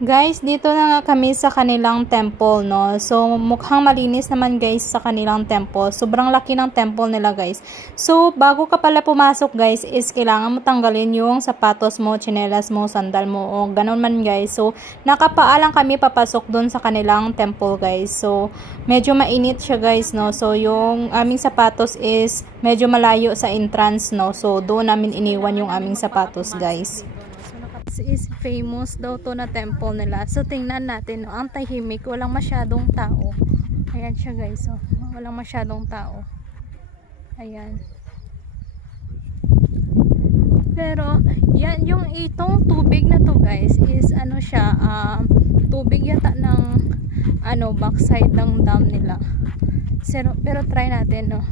Guys, dito na nga kami sa kanilang temple, no? So, mukhang malinis naman guys sa kanilang temple. Sobrang laki ng temple nila guys. So, bago ka pala pumasok guys, is kailangan mo tanggalin yung sapatos mo, tsinelas mo, sandal mo, o ganun man guys. So, nakapaalang kami papasok dun sa kanilang temple guys. So, medyo mainit siya guys, no? So, yung aming sapatos is medyo malayo sa entrance, no? So, doon namin iniwan yung aming sapatos guys. Is famous daw to na temple nila. So tingnan natin, no? Ang tahimik, walang masyadong tao. Ayan siya guys, oh. Walang masyadong tao. Ayan. Pero yan, yung itong tubig na to guys is ano siya, tubig yata ng backside ng dam nila. Pero try natin, no?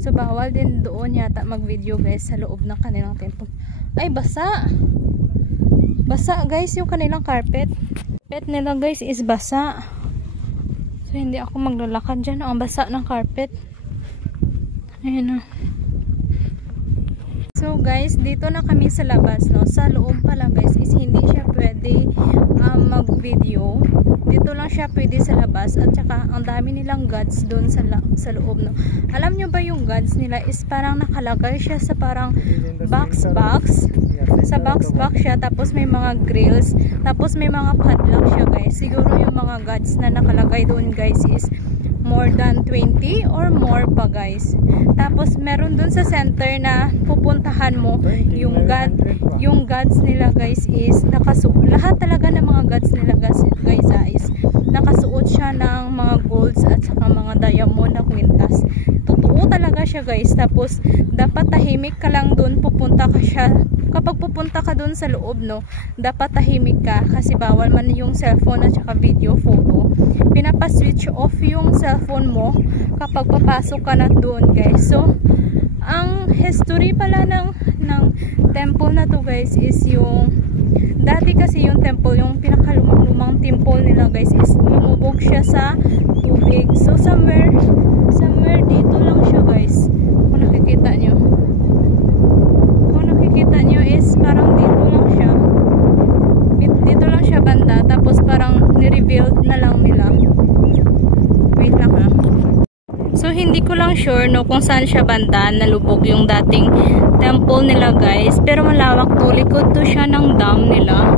So bawal din doon yata mag video guys sa loob ng kanilang temple. Ay, basa guys yung kanilang carpet. Carpet nila guys is basa. So hindi ako maglalakad dyan. Ang basa ng carpet. Ayan na. So guys, dito na kami sa labas, no? Sa loob pala guys is hindi siya pwede mag video. Dito lang siya pwede sa labas. At saka ang dami nilang gods doon sa loob, no? Alam nyo ba yung gods nila is parang nakalagay siya sa parang box. Sa box siya, tapos may mga grills, tapos may mga padlock siya guys. Siguro yung mga gods na nakalagay doon guys is more than 20 or more pa guys. Tapos meron doon sa center na pupuntahan mo yung gods nila guys is nakasuot. Lahat talaga ng mga gods nila guys is nakasuot siya ng mga golds at saka mga diamond na kwintas. Totoo talaga siya guys. Tapos dapat tahimik ka lang doon, kapag pupunta ka doon sa loob, no, dapat tahimik ka kasi bawal man yung cellphone at saka video, photo. Pinapa-switch off yung cellphone mo kapag papasok ka na doon guys. So ang history pala ng temple na to guys is yung dati kasi yung temple, yung pinakalumang temple nila guys is lumubog siya sa tubig. So somewhere dito lang siya guys. Kung nakikita nyo is parang dito lang siya banda, tapos parang ni-revealed na lang nila. Wait lang ha. So hindi ko lang sure, no, kung saan siya banda nalubog yung dating temple nila guys, pero malawak to, likod to siya ng dam nila.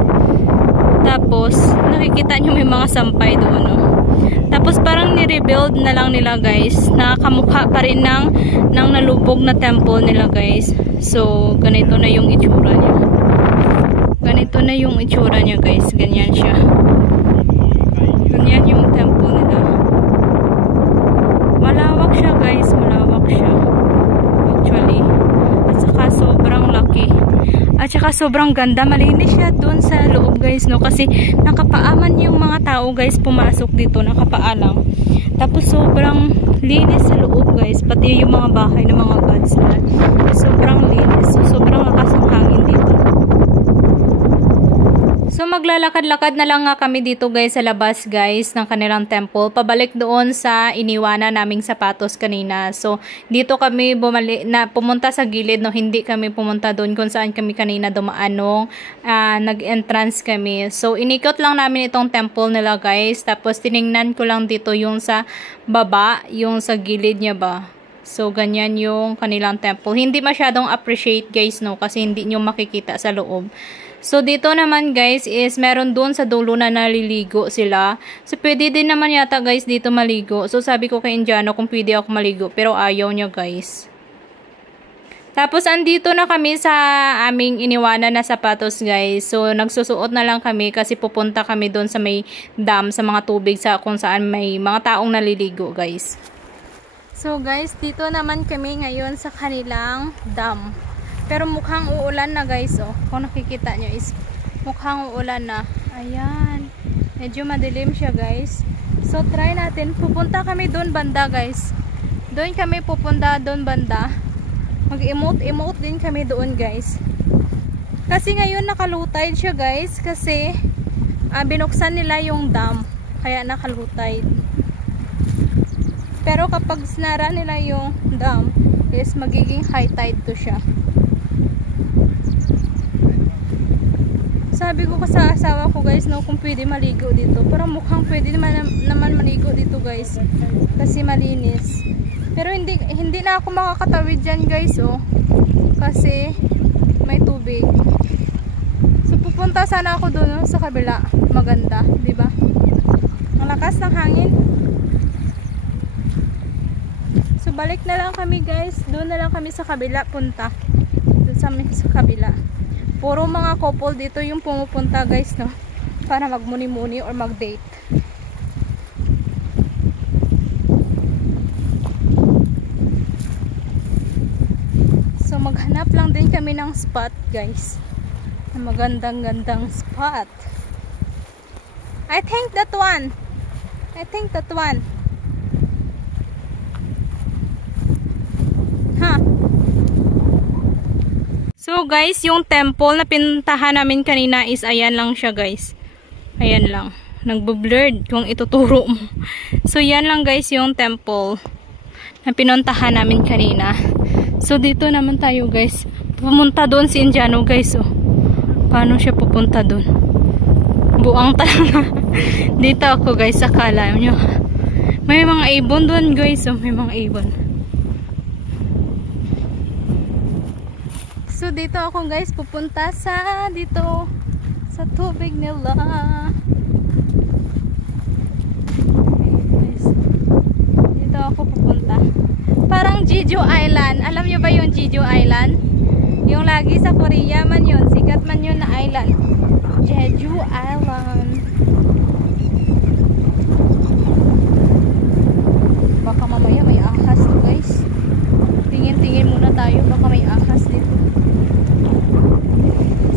Tapos nakikita nyo may mga sampay doon, no? Tapos parang ni-rebuild na lang nila guys, na kamukha pa rin ng nalubog na temple nila guys. So ganito na yung itsura niya. Guys, ganyan siya. Ganyan yung temple nila. Malawak siya guys, actually. At saka sobrang laki. At saka sobrang ganda, malinis siya dun sa loob guys, no? Kasi nakapaaman yung mga tao guys pumasok dito, nakapaalang. Tapos sobrang linis sa loob guys, pati yung mga bahay ng mga gods na sobrang linis. So sobrang lakas ng hangin dito. So maglalakad-lakad na lang nga kami dito guys sa labas guys ng kanilang temple, pabalik doon sa iniwanan naming sapatos kanina. So dito kami pumunta sa gilid, no, hindi kami pumunta doon kung saan kami kanina dumaan nung nag-entrance kami. So inikot lang namin itong temple nila guys, tapos tiningnan ko lang dito yung sa baba, yung sa gilid niya ba. So ganyan yung kanilang temple. Hindi masyadong appreciate guys, no, kasi hindi nyo makikita sa loob. So dito naman guys is meron doon sa dulo na naliligo sila. So pwede din naman yata guys dito maligo. So sabi ko kay Indiano kung pwede ako maligo, pero ayaw niya guys. Tapos andito na kami sa aming iniwanan na sapatos guys. So nagsusuot na lang kami kasi pupunta kami doon sa may dam, sa mga tubig sa kung saan may mga taong naliligo guys. So guys, dito naman kami ngayon sa kanilang dam. Pero mukhang uulan na guys, oh. Kung nakikita nyo is mukhang uulan na. Ayan. Medyo madilim siya guys. So try natin. Pupunta kami doon banda guys. Doon kami pupunta doon banda. Mag-emote din kami doon guys. Kasi ngayon nakalutide siya guys. Kasi binuksan nila yung dam. Kaya nakalutide. Pero kapag sinara nila yung dam is magiging high tide to siya. Sabi ko sa asawa ko guys, no, kung pwede maligo dito. Parang mukhang pwede naman maligo dito guys. Kasi malinis. Pero hindi na ako makakatawid dyan guys, oh. Kasi may tubig. So pupunta sana ako doon, no, sa kabila. Maganda, di ba? Ang lakas ng hangin. So balik na lang kami guys. Doon na lang kami sa kabila punta. Doon sa kabila. Puro mga couple dito yung pumupunta guys, no, para magmuni-muni or mag-date. So maghanap lang din kami ng spot guys, na magandang-gandang spot. I think that one. Huh? So guys, yung temple na pinuntahan namin kanina is ayan lang siya guys. Ayan lang. Nagbo-blurred kung ituturo mo. So yan lang guys yung temple na pinuntahan namin kanina. So dito naman tayo guys. Pumunta doon si Indiano guys, oh. Paano siya pupunta doon? Buang talaga. Dito ako guys, akala nyo. May mga ibon doon guys, oh. May mga ibon. So dito ako guys pupunta sa dito sa tubig nila. Okay, guys. Dito ako pupunta. Parang Jeju Island. Alam nyo ba yung Jeju Island? Yung lagi sa Korea man yun. Sikat man yun na island. Jeju Island. Baka mamaya may ahas to guys. Tingin-tingin muna tayo. Baka may ahas dito.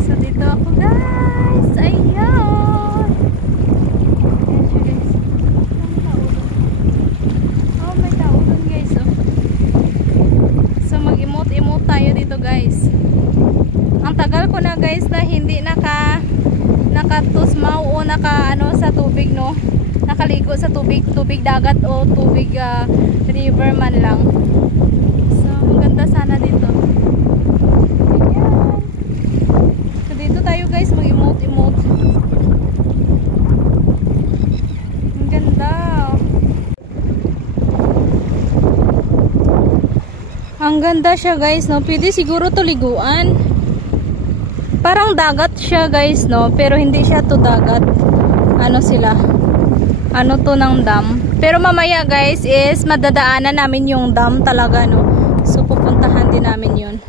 So dito ako guys. Ayun. Oh, may tao dun guys, oh. So mag-emote-emote tayo dito guys. Ang tagal ko na guys na hindi nakatusmaw o sa tubig, no. Nakaligo sa tubig dagat o tubig river man lang. So ang ganda sana dito. Tayo guys, mag-emote-emote. Ang ganda. Ang ganda siya guys, no. Pwede siguro to liguan. Parang dagat siya guys, no. Pero hindi siya to dagat. Ano sila? Ano to ng dam. Pero mamaya guys is madadaanan namin yung dam talaga, no. So pupuntahan din namin yun.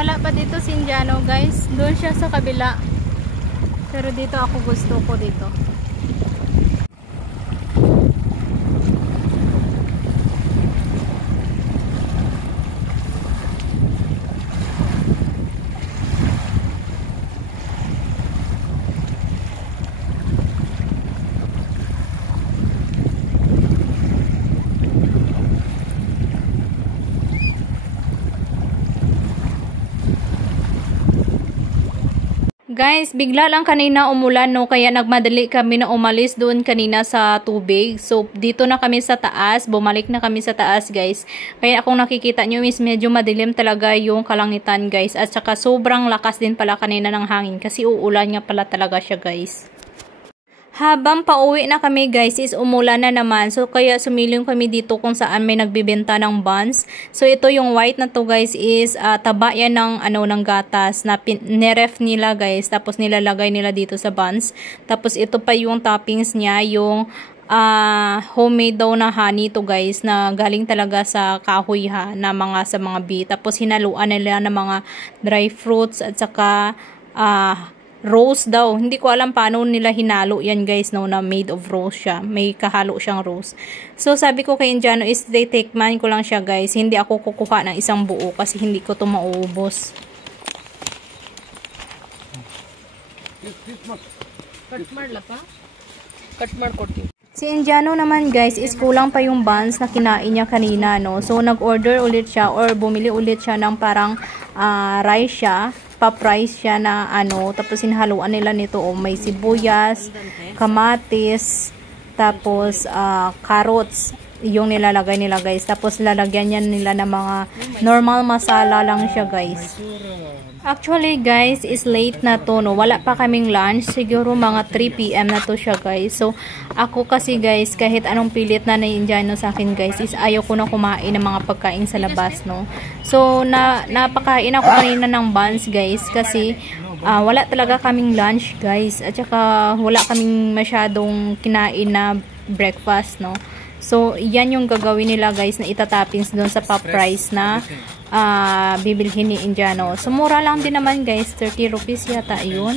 Wala pa dito si Indiano guys. Doon siya sa kabila. Pero dito ako gusto ko dito. Guys, bigla lang kanina umulan, no, kaya nagmadali kami na umalis doon kanina sa tubig. So dito na kami sa taas, bumalik na kami sa taas guys. Kaya kung nakikita nyo is medyo madilim talaga yung kalangitan guys. At saka sobrang lakas din pala kanina ng hangin kasi uulan nga pala talaga siya guys. Habang pauwi na kami guys is umulan na naman. So kaya sumilong kami dito kung saan may nagbibenta ng buns. So ito yung white na to guys is taba yan ng ng gatas na niref nila guys. Tapos nilalagay nila dito sa buns. Tapos ito pa yung toppings niya, yung homemade daw na honey to guys na galing talaga sa kahoy na sa mga bee. Tapos hinaluan nila ng mga dry fruits at saka rose daw. Hindi ko alam paano nila hinalo yan guys, no, na made of rose siya. May kahalo siyang rose. So sabi ko kay Indiano is titikman ko lang siya guys. Hindi ako kukuha ng isang buo kasi hindi ko to mauubos. Si Indiano naman guys is kulang pa yung buns na kinain niya kanina, no. So nag-order ulit siya or bumili ulit siya ng parang rice siya. Pa-price siya na tapos hinahaluan nila nito, may sibuyas, kamatis, tapos carrots, yung nilalagay nila guys. Tapos lalagyan yan nila ng mga normal masala lang siya guys. Actually guys, is late na to, no? Wala pa kaming lunch. Siguro mga 3 PM na to siya guys. So, ako kasi guys, kahit anong pilit na naiindyano sa akin guys, is ayaw ko na kumain ng mga pagkain sa labas, no? So, napakain ako kanina ng buns guys, kasi wala talaga kaming lunch guys. At saka, wala kaming masyadong kinain na breakfast, no? So, yan yung gagawin nila guys na itatoppings doon sa pop rice na bibilhin ni Indiano. So, mura lang din naman guys. 30 rupees yata yun.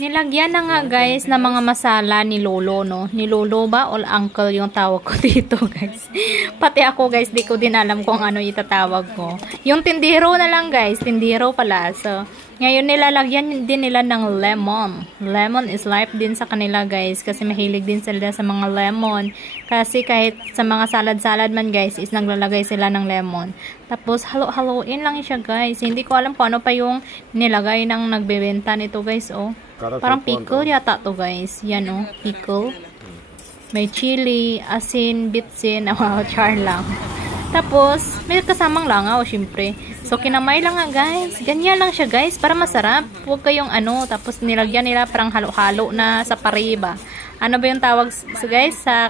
Nilagyan na nga guys na mga masala ni Lolo, no? Ni Lolo ba? O uncle yung tawag ko dito guys. Pati ako guys, di ko din alam kung ano itatawag ko. Yung tindero na lang guys. Tindero pala. So, ngayon nilalagyan din nila ng lemon. Lemon is life din sa kanila guys. Kasi mahilig din sila sa mga lemon. Kasi kahit sa mga salad-salad man guys, is naglalagay sila ng lemon. Tapos halo-haloin lang siya guys. Hindi ko alam kung ano pa yung nilagay ng nagbebenta nito guys, oh. Parang pickle yata to guys. Yan oh, pickle. May chili, asin, bitsin. Wow, char lang. Tapos, may kasamang langaw, syempre. So, kinamay lang nga guys. Ganyan lang siya guys, para masarap. Huwag kayong ano, tapos nilagyan nila parang halo-halo na sa pariba. Ano ba yung tawag guys sa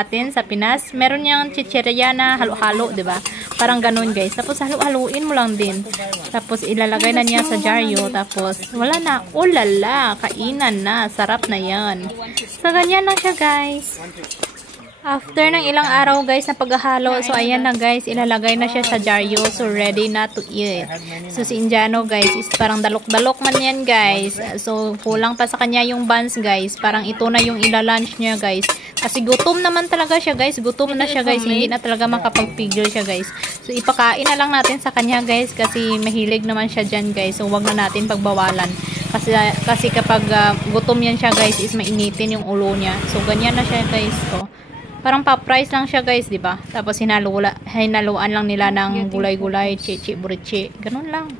atin, sa Pinas? Meron yung chichirya na halo-halo, di ba? Parang ganun guys. Tapos halo-haluin mo lang din. Tapos ilalagay na niya sa jaryo. Tapos wala na. Oh lala, kainan na. Sarap na yan. So ganyan lang siya guys. After ng ilang araw guys na paghahalo, so ayan na guys, ilalagay na siya sa jaryo, so ready na to eat. So si Indiano guys is parang dalok-dalok man yan guys. So kulang pa sa kanya yung buns guys, parang ito na yung ilalunch niya guys. Kasi gutom naman talaga siya guys, gutom na siya guys, hindi na talaga makapagpigil siya guys. So ipakain na lang natin sa kanya guys, kasi mahilig naman siya dyan guys, so wag na natin pagbawalan. Kasi kapag gutom yan siya guys, is mainitin yung ulo niya. So ganyan na siya guys, so. Parang pa-price lang siya guys, di ba? Tapos hinaluan lang nila ng gulay-gulay, chichi, burichi. Ganun lang.